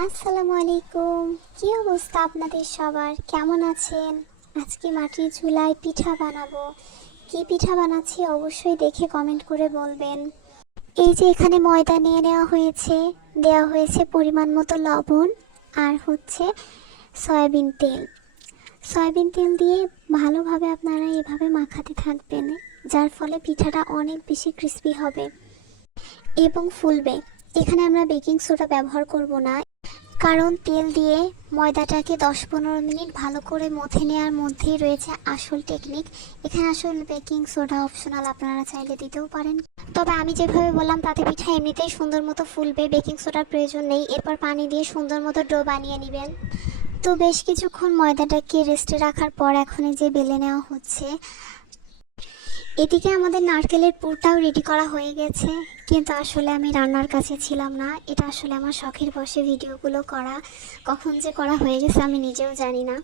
আসসালামু আলাইকুম কি অবস্থা আপনাদের সবার? কেমন আছেন? আজকে মাটির চুলায় পিঠা বানাবো। কি পিঠা বানাচ্ছি অবশ্যই দেখে কমেন্ট করে বলবেন। এই যে এখানে ময়দা নিয়ে নেওয়া হয়েছে। দেওয়া হয়েছে পরিমাণ মতো লবণ আর হচ্ছে সয়াবিন তেল। সয়াবিন তেল দিয়ে ভালোভাবে আপনারা এভাবে মাখাতে থাকবেন, যার ফলে পিঠাটা অনেক বেশি ক্রিস্পি হবে এবং ফুলবে। এখানে আমরা বেকিং সোডা ব্যবহার করব না। কারণ তেল দিয়ে ময়দাটাকে দশ পনেরো মিনিট ভালো করে মথে নেওয়ার মধ্যেই রয়েছে আসল টেকনিক এখানে আসল বেকিং সোডা অপশনাল আপনারা চাইলে দিতেও পারেন। তবে আমি যেভাবে বললাম, তাতে পিঠা এমনিতেই সুন্দর মতো ফুলবে বেকিং সোডার প্রয়োজন নেই। এরপর পানি দিয়ে সুন্দর মতো ডো বানিয়ে নেবেন। তো বেশ কিছুক্ষণ ময়দাটাকে রেস্টে রাখার পর এখন যে বেলে নেওয়া হচ্ছে এদিকে আমাদের নারকেলের পুরটাও রেডি করা হয়ে গেছে, কিন্তু আসলে আমি রান্নার কাছে ছিলাম না। এটা আসলে আমার শখের বসে ভিডিওগুলো করা, কখন যে করা হয়ে গেছে আমি নিজেও জানি না।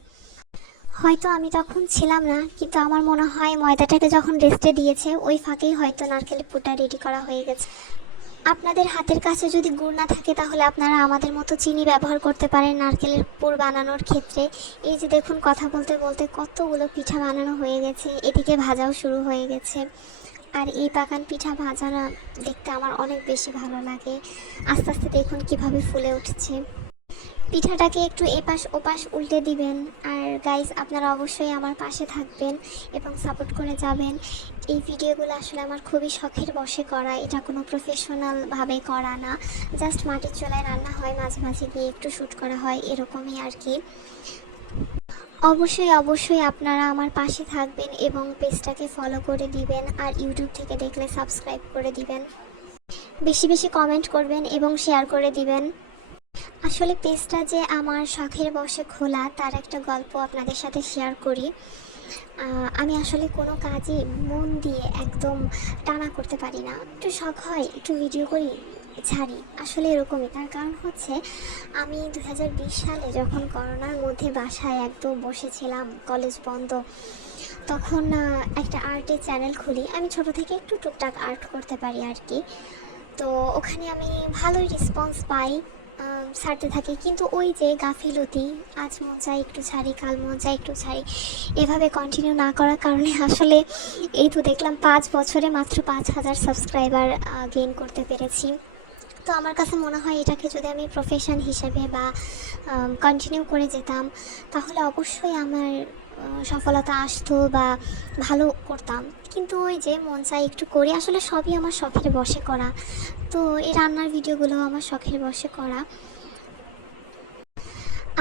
হয়তো আমি তখন ছিলাম না, কিন্তু আমার মনে হয় ময়দাটাকে যখন রেস্টে দিয়েছে, ওই ফাঁকেই হয়তো নারকেলের পুরটা রেডি করা হয়ে গেছে। আপনাদের হাতের কাছে যদি গুড় না থাকে, তাহলে আপনারা আমাদের মতো চিনি ব্যবহার করতে পারেন নারকেলের পুর বানানোর ক্ষেত্রে। এই যে দেখুন, কথা বলতে বলতে কতগুলো পিঠা বানানো হয়ে গেছে, এদিকে ভাজাও শুরু হয়ে গেছে। আর এই পাকান পিঠা ভাজানো দেখতে আমার অনেক বেশি ভালো লাগে। আস্তে আস্তে দেখুন কীভাবে ফুলে উঠছে। পিঠাটাকে একটু এপাশ ওপাশ উল্টে দিবেন। আর গাইজ আপনারা অবশ্যই আমার পাশে থাকবেন এবং সাপোর্ট করে যাবেন। এই ভিডিওগুলো আসলে আমার খুবই শখের বসে করা। এটা কোনো প্রফেশনালভাবে করা না। জাস্ট মাটির চোলায় রান্না হয়, মাঝে মাঝে গিয়ে একটু শ্যুট করা হয়, এরকমই আর কি। অবশ্যই অবশ্যই আপনারা আমার পাশে থাকবেন এবং পেজটাকে ফলো করে দিবেন আর ইউটিউব থেকে দেখলে সাবস্ক্রাইব করে দিবেন। বেশি বেশি কমেন্ট করবেন এবং শেয়ার করে দিবেন। আসলে পেজটা যে আমার শখের বসে খোলা, তার একটা গল্প আপনাদের সাথে শেয়ার করি। আমি আসলে কোনো কাজই মন দিয়ে একদম টানা করতে পারি না। একটু শখ হয়, একটু ভিডিও করি, ছাড়ি। আসলে এরকমই। তার কারণ হচ্ছে, আমি দু হাজার বিশ সালে যখন করোনার মধ্যে বাসায় একদম বসেছিলাম কলেজ বন্ধ, তখন একটা আর্টের চ্যানেল খুলি। আমি ছোট থেকে একটু টুকটাক আর্ট করতে পারি আর কি। তো ওখানে আমি ভালোই রেসপন্স পাই। ছাড়তে থাকি। কিন্তু ওই যে গাফিলতি, আজ মন একটু ছাড়ি, কাল মন একটু ছাড়ি, এভাবে কন্টিনিউ না করার কারণে আসলে এই তো দেখলাম পাঁচ বছরে মাত্র পাঁচ হাজার সাবস্ক্রাইবার গেইন করতে পেরেছি। তো আমার কাছে মনে হয় এটাকে যদি আমি প্রফেশন হিসেবে বা কন্টিনিউ করে যেতাম, তাহলে অবশ্যই আমার সফলতা আসতো বা ভালো করতাম। কিন্তু ওই যে মন চাই একটু করি, আসলে সবই আমার শখের বসে করা। তো এই রান্নার ভিডিওগুলো আমার শখের বসে করা।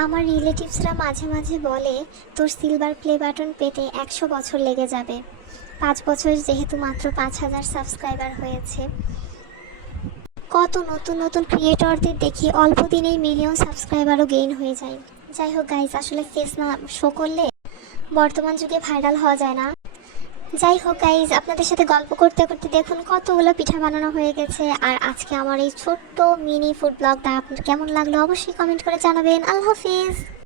আমার রিলেটিভসরা মাঝে মাঝে বলে, তোর সিলভার প্লে বাটন পেতে একশো বছর লেগে যাবে। পাঁচ বছর যেহেতু মাত্র পাঁচ হাজার সাবস্ক্রাইবার হয়েছে। কত নতুন নতুন ক্রিয়েটরদের দেখি অল্প দিনেই মিলিয়ন সাবস্ক্রাইবারও গেইন হয়ে যায়। যাই হোক গাইজ আসলে ফেস না শো করলে বর্তমান যুগে ভাইরাল হওয়া যায় না। যাই হোক গাইজ আপনাদের সাথে গল্প করতে করতে দেখুন কতগুলো পিঠা বানানো হয়ে গেছে। আর আজকে আমার এই ছোট্ট মিনি ফুড ব্লগটা আপনার কেমন লাগল অবশ্যই কমেন্ট করে জানাবেন। আল্লাহ হাফিজ।